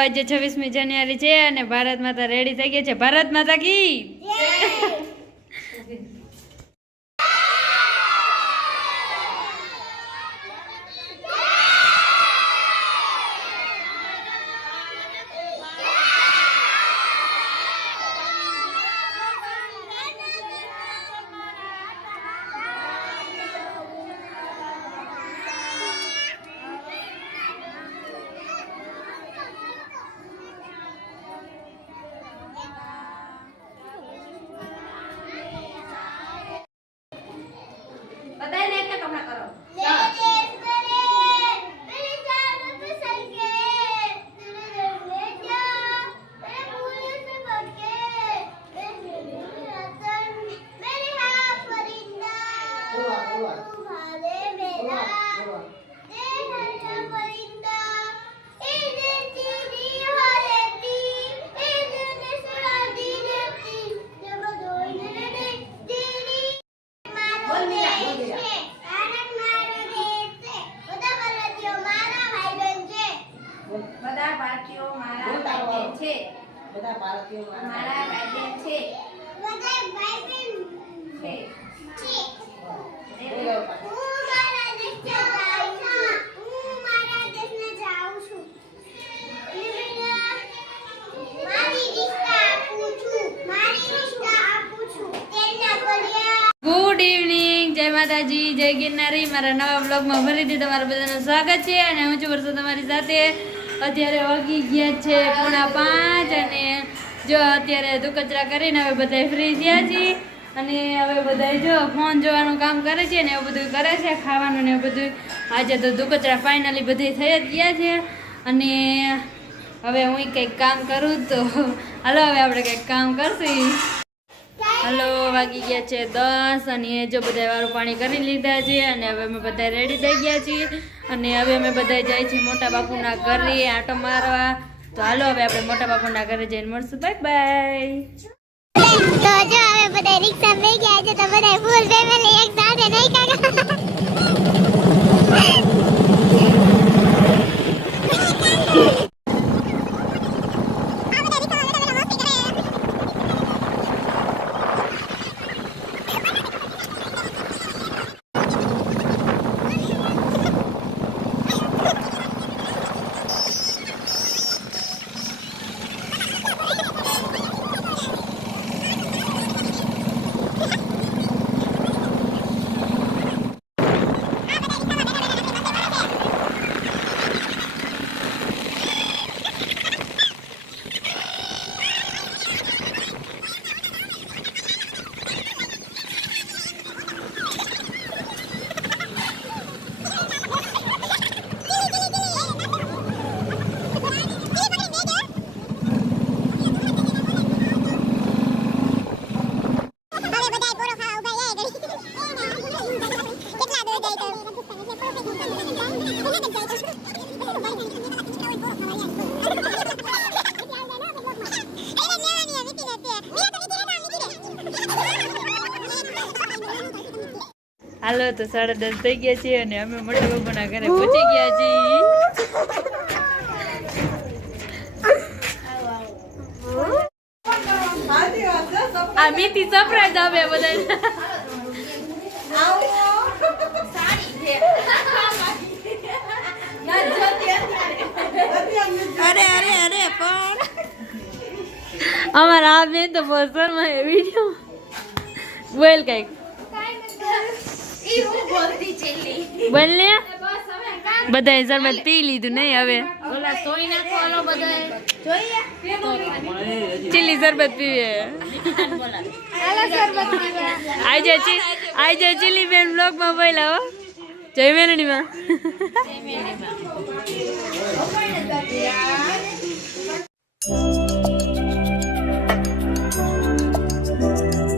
આજે છવ્વીસમી જાન્યુઆરી છે અને ભારત માતા રેડી થઈ ગયા છે. ભારત માતા કી બધાને એક એક હમણાં કરો બોલ મીરા, બોલ મીરા. બધા ભારતીયો મારા છે. બધા ભારતીયો મારા છે. માતાજી, જય ગિરનારી. મારા નવા બ્લોગમાં ફરીથી તમારા બધાનું સ્વાગત છે અને હું છું વર્ષો તમારી સાથે. અત્યારે વાગી ગયા છે પોણા પાંચ અને જો અત્યારે દુકચરા કરીને હવે બધા ફ્રી થયા છીએ અને હવે બધા જો ફોન જોવાનું કામ કરે છે ને એવું બધું કરે છે, ખાવાનું ને એવું બધું. આજે તો દુકચરા ફાઇનલી બધે થઈ જ ગયા છે. અને હવે હું કંઈક કામ કરું તો હાલો હવે આપણે કંઈક કામ કરશું. હલો, વાગી ગયા છે દસ અને જો બધા વાળું પાણી કરી લીધા છે અને હવે અમે બધા રેડી થઈ ગયા છીએ. અને હવે અમે બધા જાય છીએ મોટા બાપુના ઘરે આંટો મારવા. તો હાલો, હવે આપણે મોટા બાપુના ઘરે જઈને મળશું. બાય બાય તો જો હવે બધા રિક્ષા ગયા છે, તો બધા ફૂલ ફેમિલી એક સાથે નહીં કાકા હવે બધા પોરો ખાવા ઊભા રહે કેટલા દૂર જાય તો હાલો, તો સાડા દસ થઈ ગયા છે અને અમે મોટા બાપુના ઘરે પહોંચી ગયા છીએ. આ મીથી સરપ્રાઈઝ આવે બધા અરે અરે અરે, પણ. અમારા આ બેન તો પર્સનમાં વીડિયો બોલ કંઈક. બોલ ને બધાએ શરબત પી લીધું નહીં હવે. ચીલી શરબત પીવે. આજે આજે ચીલી બેન બ્લોગમાં બોલા હો. જય જય મેરડીમાં.